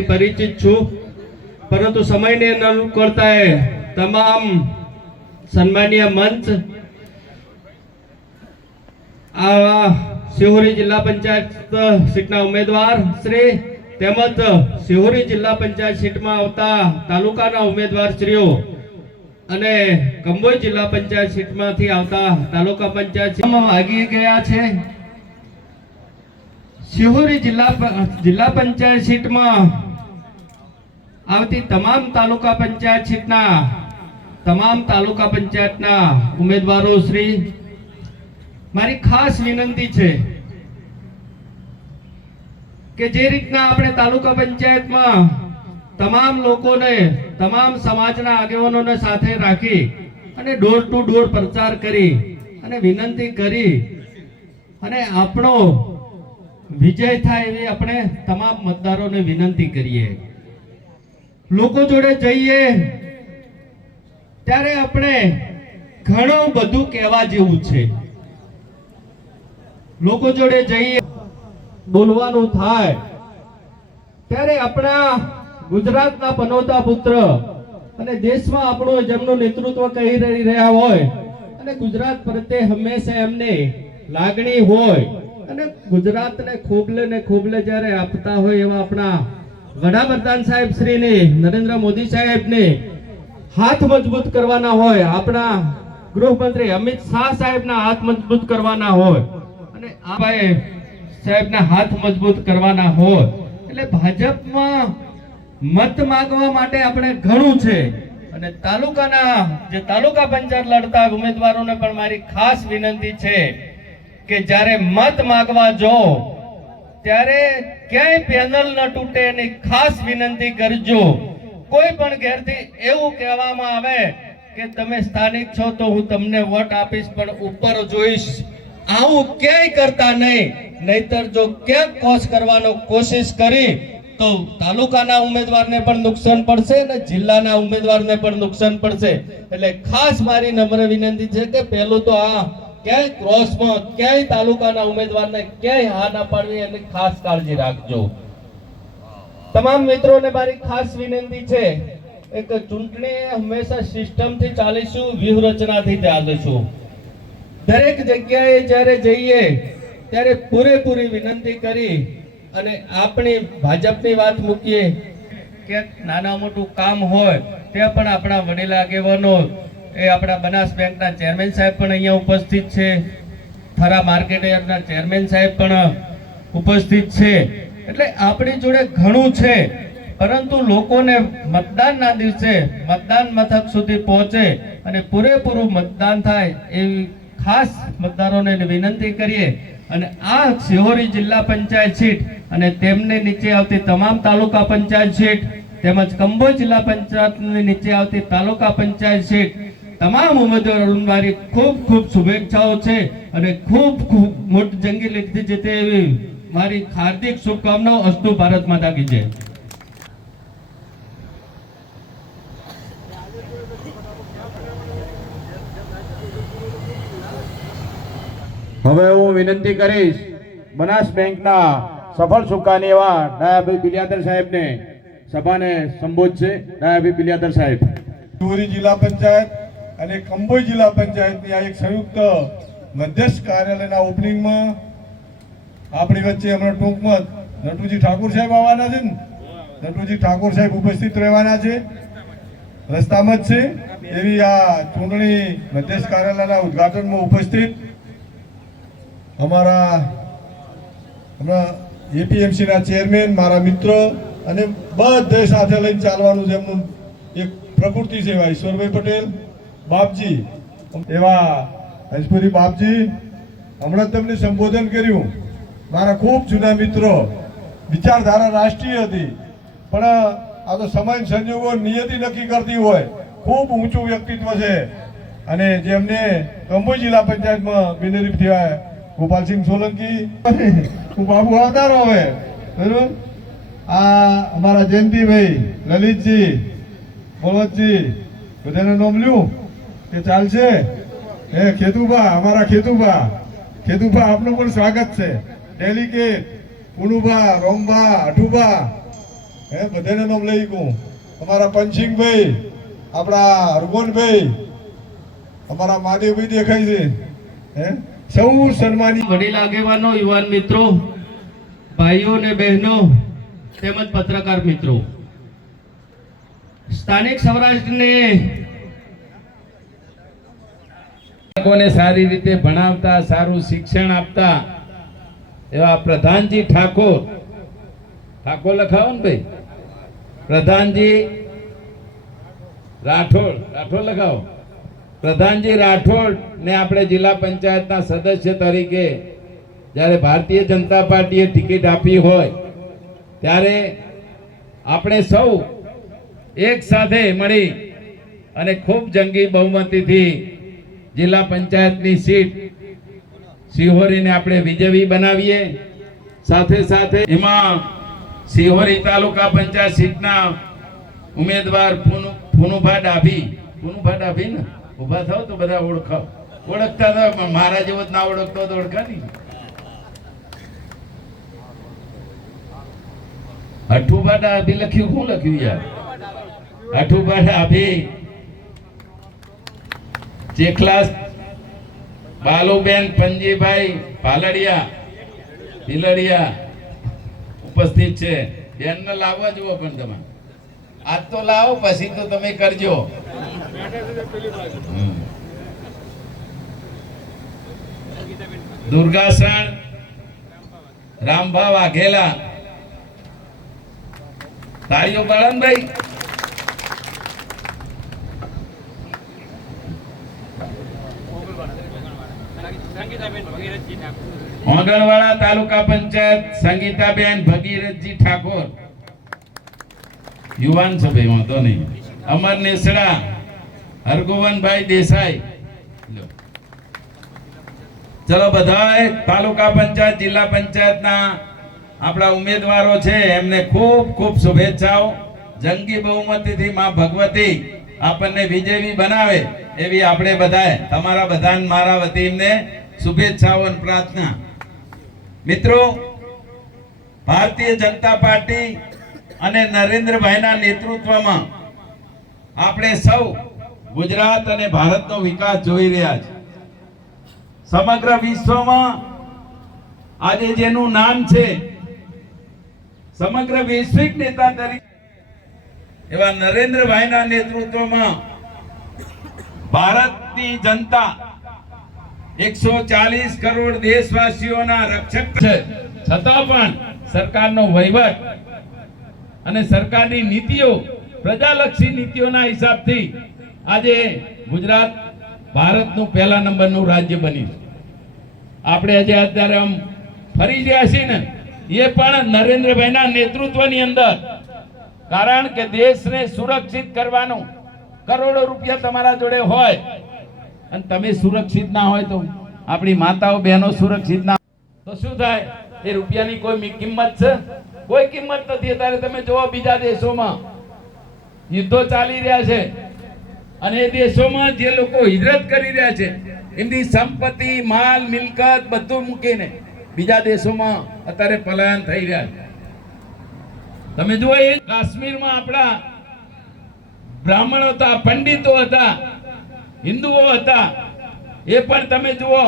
પરિચિત છું, પરંતુ સમયને અનુકૂળતાએ તમામ સન્માનીય મંચ આ શિહોરી જિલ્લા પંચાયત સીટના ઉમેદવાર શ્રી તેમજ શિહોરી જિલ્લા પંચાયત સીટમાં આવતા તાલુકાના ઉમેદવાર શ્રીઓ અને કંબોઈ જિલ્લા પંચાયત સીટમાંથી આવતા તાલુકા પંચાયત સીટમાં ભાગી ગયા છે। શિહોરી જિલ્લા પંચાયત સીટમાં આવતી તમામ તાલુકા પંચાયત સીટના તમામ તાલુકા પંચાયતના ઉમેદવારો શ્રી, મારી ખાસ વિનંતી છે કે જે રીતના આપણે તાલુકા પંચાયતમાં તમામ લોકોને, તમામ સમાજના આગેવાનોને સાથે રાખી અને ડોર ટુ ડોર પ્રચાર કરી અને વિનંતી કરી અને આપણો વિજય થાય એવી આપણે તમામ મતદારોને વિનંતી કરીએ। લોકો જોડે જઈએ ત્યારે આપણે ઘણું બધું કહેવા જેવું છે। લોકો જોડે જઈએ બોલવાનું થાય ત્યારે આપણા ગુજરાતના પનોતા પુત્ર અને દેશમાં આપણું જેમનું નેતૃત્વ કરી રહ્યા હોય અને ગુજરાત પ્રત્યે હંમેશા એમને લાગણી હોય અને ગુજરાતને ખોબલે ને ખોબલે જ્યારે આપતા હોય એવા આપણા વડાપ્રધાન સાહેબ શ્રીને, નરેન્દ્ર મોદી સાહેબને હાથ મજબૂત કરવાના હોય, આપણા ગૃહમંત્રી અમિત શાહ સાહેબના હાથ મજબૂત કરવાના હોય અને આ ભાઈ સાહેબના હાથ મજબૂત કરવાના હોય એટલે ભાજપમાં મત માંગવા માટે આપણે ઘણું છે। અને તાલુકાના જે તાલુકા પંચાયત લડતા ઉમેદવારોને પણ મારી ખાસ વિનંતી છે કે જ્યારે મત માંગવા જાઓ ત્યારે ક્યાંય પેનલ ન તૂટે એની ખાસ વિનંતી કરજો। કોઈ પણ ઘેરથી એવું કહેવામાં આવે કે તમે સ્થાનિક છો તો હું તમને વોટ આપીશ પણ ઉપર જોઈશ, આવું ક્યાંય કરતા નહીં, નહીતર જો ક્યાંક કોશ કરવાનો કોશિશ કરી તો તાલુકાના ઉમેદવારને પણ નુકસાન પડશે અને જિલ્લાના ઉમેદવારને પણ નુકસાન પડશે। એટલે ખાસ મારી નમ્ર વિનંતી છે કે પહેલું તો આ ક્યાંય ક્રોસમાં ક્યાંય તાલુકાના ઉમેદવારને ક્યાંય હા ના પાડવી એની ખાસ કાળજી રાખજો। તમામ મિત્રોને મારી ખાસ વિનંતી છે એક ચૂંટણી હંમેશા સિસ્ટમથી ચાલીશું, વ્યૂહરચનાથી ચાલીશું। દરેક જગ્યાએ જ્યારે જઈએ ત્યારે પૂરેપૂરી વિનંતી કરી અને આપણી ભાજપની વાત મૂકીએ કે નાના મોટું કામ હોય ત્યાં પણ આપણા વડીલ આગેવાનો એ આપણા બનાસ બેંકના ચેરમેન સાહેબ પણ અહીંયા ઉપસ્થિત છે, થરા માર્કેટ યાર્ડના ચેરમેન સાહેબ પણ ઉપસ્થિત છે। એટલે આપણી જોડે ઘણું છે, પરંતુ લોકોને મતદાનના દિવસે મતદાન મથક સુધી પહોંચે અને પૂરેપૂરું મતદાન થાય એવી ખાસ મતદારોને વિનંતી કરીએ। અને આ શિહોરી જિલ્લા પંચાયત સીટ અને તેમને નીચે આવતી તમામ તાલુકા પંચાયત સીટ તેમજ કંબોઈ જિલ્લા પંચાયતની નીચે આવતી તાલુકા પંચાયત સીટ તમામ ઉમેદવારોને મારી ખૂબ ખૂબ શુભેચ્છાઓ છે અને ખૂબ ખૂબ મોટી જંગી લીધથી જીતે એવી મારી હાર્દિક શુભકામનાઓ। અસ્તુ ભારત માતા કી જય। હવે હું વિનંતી કરીશ બનાસ બેંકના સફળ સુકાની એવા ડાયાભાઈ બિલિયાદર સાહેબને સભાને સંબોધશે। ડાયાભાઈ બિલિયાદર સાહેબ। શિહોરી જિલ્લા પંચાયત અને કંબોઈ જિલ્લા પંચાયતની આ એક સંયુક્ત મધ્યસ્થ કાર્યાલયના ઓપનિંગમાં આપણી વચ્ચે હમણાં ટૂંકમાં નટુજી ઠાકોર સાહેબ આવવાના છે ને, નટુજી ઠાકોર સાહેબ ઉપસ્થિત રહેવાના છે, રસ્તામાં જ છે એવી આ ચૂંટણી મધ્યસ્થ કાર્યાલયના ઉદઘાટનમાં ઉપસ્થિત અમારા હમણાં એપીએમસીના ચેરમેન, મારા મિત્ર અને બધે સાથે લઈને ચાલવાનું જેમનું એક પ્રકૃતિ છે એવા ઈશ્વરભાઈ પટેલ બાપજી, એવા હંસપુરી બાપજી હમણાં તમને સંબોધન કર્યું। મારા ખૂબ જૂના મિત્રો, વિચારધારા રાષ્ટ્રીય હતી પણ આ તો સમય સંજોગો નિયતિ નક્કી કરતી હોય, ખૂબ ઊંચું વ્યક્તિત્વ છે અને જેમને કંબોઈ જિલ્લા પંચાયતમાં બિનહરીફ થયા ગોપાલસિંહ સોલંકી, હું બાબુ આવતારો હવે બરોબર, આ અમારા જયંતિભાઈ, લલિતજી, બળવંતજી બધાને નામ લ્યું કે ચાલશે। એ ખેતુભા, અમારા ખેતુભા આપનું પણ સ્વાગત છે। ડેલિકેટ પુનુભા, રોમભા, અઠુભા હે બધાને નામ લઈ ગયું. અમારા પંચિંગભાઈ, આપણા હરગોનભાઈ, અમારા મહાદેવભાઈ દેખાય છે. હે સૌ સન્માની વડીલ આગેવાનો, યુવાન મિત્રો, ભાઈઓ અને બહેનો તેમજ પત્રકાર મિત્રો, સ્થાનિક સૌરાષ્ટ્રને બાળકોને સારી રીતે ભણાવતા, સારું શિક્ષણ આપતા એવા પ્રધાનજી ઠાકોર લખાવો ને ભાઈ, પ્રધાનજી રાઠોડ લખાવો. પ્રધાનજી રાઠોડ ને આપણે જિલ્લા પંચાયતના સદસ્ય તરીકે જ્યારે ભારતીય જનતા પાર્ટીએ ટિકિટ આપી હોય ત્યારે આપણે સૌ એક સાથે મળી અને ખૂબ જંગી બહુમતીથી જિલ્લા પંચાયતની સીટ સિહોરીને આપણે વિજયી બનાવીએ. સાથે સાથે એમાં સિહોરી તાલુકા પંચાયત સીટના ઉમેદવાર ફુનુભા ડાભી ને ઉભા થાવ તો બધા ઓળખતા હતા, પણ મારા જેવો જ ના ઓળખતો તો ઓળખા નહીં. હઠુભા ડાભી લખ્યું, શું લખ્યું યાર? હઠુભા ડાભી. ચેખલા બાલુબેન પંજીભાઈ ભીલડિયા ઉપસ્થિત છે. બેનને લાવવા જુઓ, પણ તમે આજ તો લાવો, પછી તો તમે કરજો. દુર્ગાસણ રામભા વાઘેલા, તાળીઓ પાડો ને ભાઈ. ઓગણવાડા તાલુકા પંચાયત સંગીતાબેન ભગીરથજી ઠાકોર, યુવાન છે ભાઈ, વાંધો નહીં. અમર નેસડા હરગોવનભાઈ દેસાઈ. ચલો બધાય તાલુકા પંચાયત, જિલ્લા પંચાયતના આપણા ઉમેદવારો છે, એમને ખૂબ ખૂબ શુભેચ્છાઓ. જંગી બહુમતીથી માં ભગવતી આપણને વિજયી બનાવે એવી આપણે બધાએ, તમારા બધાને મારા વતી એમને શુભેચ્છાઓ અને પ્રાર્થના. મિત્રો, ભારતીય જનતા પાર્ટી અને નરેન્દ્રભાઈના નેતૃત્વમાં આપણે સૌ ગુજરાત અને ભારતનો વિકાસ જોઈ રહ્યા છે. સમગ્ર વિશ્વમાં આજે જેનું નામ છે, સમગ્ર વૈશ્વિક નેતા તરીકે એવા નરેન્દ્રભાઈના નેતૃત્વમાં ભારતની જનતા 140 કરોડ દેશવાસીઓના રક્ષક છે, છતાં પણ સરકારનો વહીવટ અને સરકારની નીતિઓ, પ્રજાલક્ષી નીતિઓના હિસાબથી આજે ગુજરાત ભારતનું પહેલા નંબરનું રાજ્ય બન્યું છે. આપણે આજે અત્યારે આમ ફરી રહ્યા છીએ ને, એ પણ નરેન્દ્રભાઈના નેતૃત્વની અંદર. કારણ કે દેશને સુરક્ષિત કરવાનું, કરોડો રૂપિયા તમારા જોડે હોય અને તમે સુરક્ષિત ના હોય તો, આપણી માતાઓ બહેનો સુરક્ષિત ના તો શું થાય? એ રૂપિયાની કોઈ કિંમત છે? કોઈ કિંમત નથી. અત્યારે તમે જોવો બીજા દેશોમાં યુદ્ધો ચાલી રહ્યા છે અને એ દેશોમાં જે લોકો હિજરત કરી રહ્યા છે, એમની સંપત્તિ, માલ, મિલકત બધું મૂકીને બીજા દેશોમાં અત્યારે પલાયન થઈ રહ્યા છે. તમે જુઓ, એ કાશ્મીરમાં આપણા બ્રાહ્મણો હતા, પંડિતો હતા, હિન્દુઓ હતા, એ પણ તમે જુઓ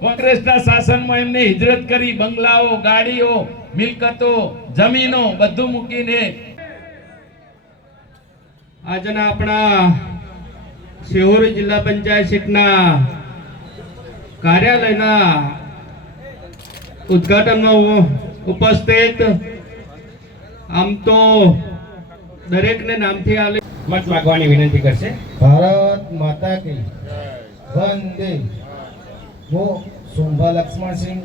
કોંગ્રેસના શાસનમાં એમને હિજરત કરી, બંગલાઓ, ગાડીઓ, મિલકતો, જમીનો બધું મૂકીને આજના આપણા સિહોરી જિલ્લા પંચાયત સીટના કાર્યાલયના ઉદ્ઘાટનમાં ઉપસ્થિત આમ તો દરેકને નામથી આલે મત માંગવાની વિનંતી કરશે. ભારત માતા કી વંદે. હું સોમભા લક્ષ્મણસિંહ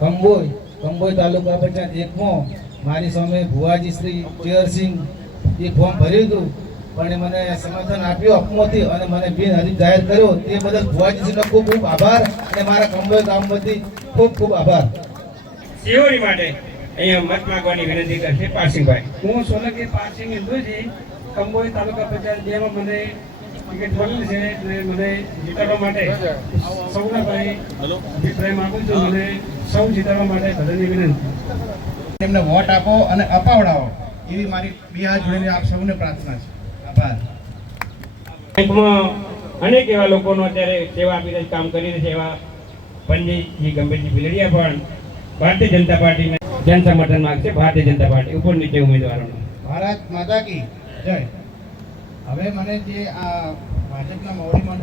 કંબોઈ તાલુકા પંચાયત એકમાં, મારી સામે ભુવાજી શ્રી ચેરસિંહ એ ફોર્મ ભર્યું હતું, પણ મને સમર્થન આપ્યું અપમોથી અને મને બિનહરીફ જાહેર કર્યો. તે બદલ ભુવાજીશ્રીનો ખૂબ ખૂબ આભાર અને મારા કંબોઈ ગામ વતી ખૂબ ખૂબ આભાર. સિહોરી માટે અહીંયા મત માંગવાની વિનંતી કરશે પારસિંગભાઈ. હું સોલંકી પારસિંગ હિન્દુજી, કંબોઈ તાલુકા પંચાયત બેમાં મને ટિકિટ મળેલી છે અને મને જીતાડવા માટે સૌના ભાઈ અભિપ્રાય માંગુ છું. મને સૌ જીતાડવા માટે બધાની વિનંતી. તેમને વોટ આપો અને અપાવડાવો એવી મારી બે હાથ જોડીને આપ સૌને પ્રાર્થના છે. આભાર. બેંકમાં અનેક એવા લોકોનો અત્યારે સેવા આપી રહ્યા છે, કામ કરી રહ્યા છે. એવા પંડિતજી ગંભીરજી ભીલડિયા પણ ભારતીય જનતા પાર્ટીને જન સમર્થન માંગશે. ભારતીય જનતા પાર્ટી ઉપર નીચે ઉમેદવારોનો. ભારત માતા કી જય. હવે મને જે આ ભાજપના મોવડી મંડળ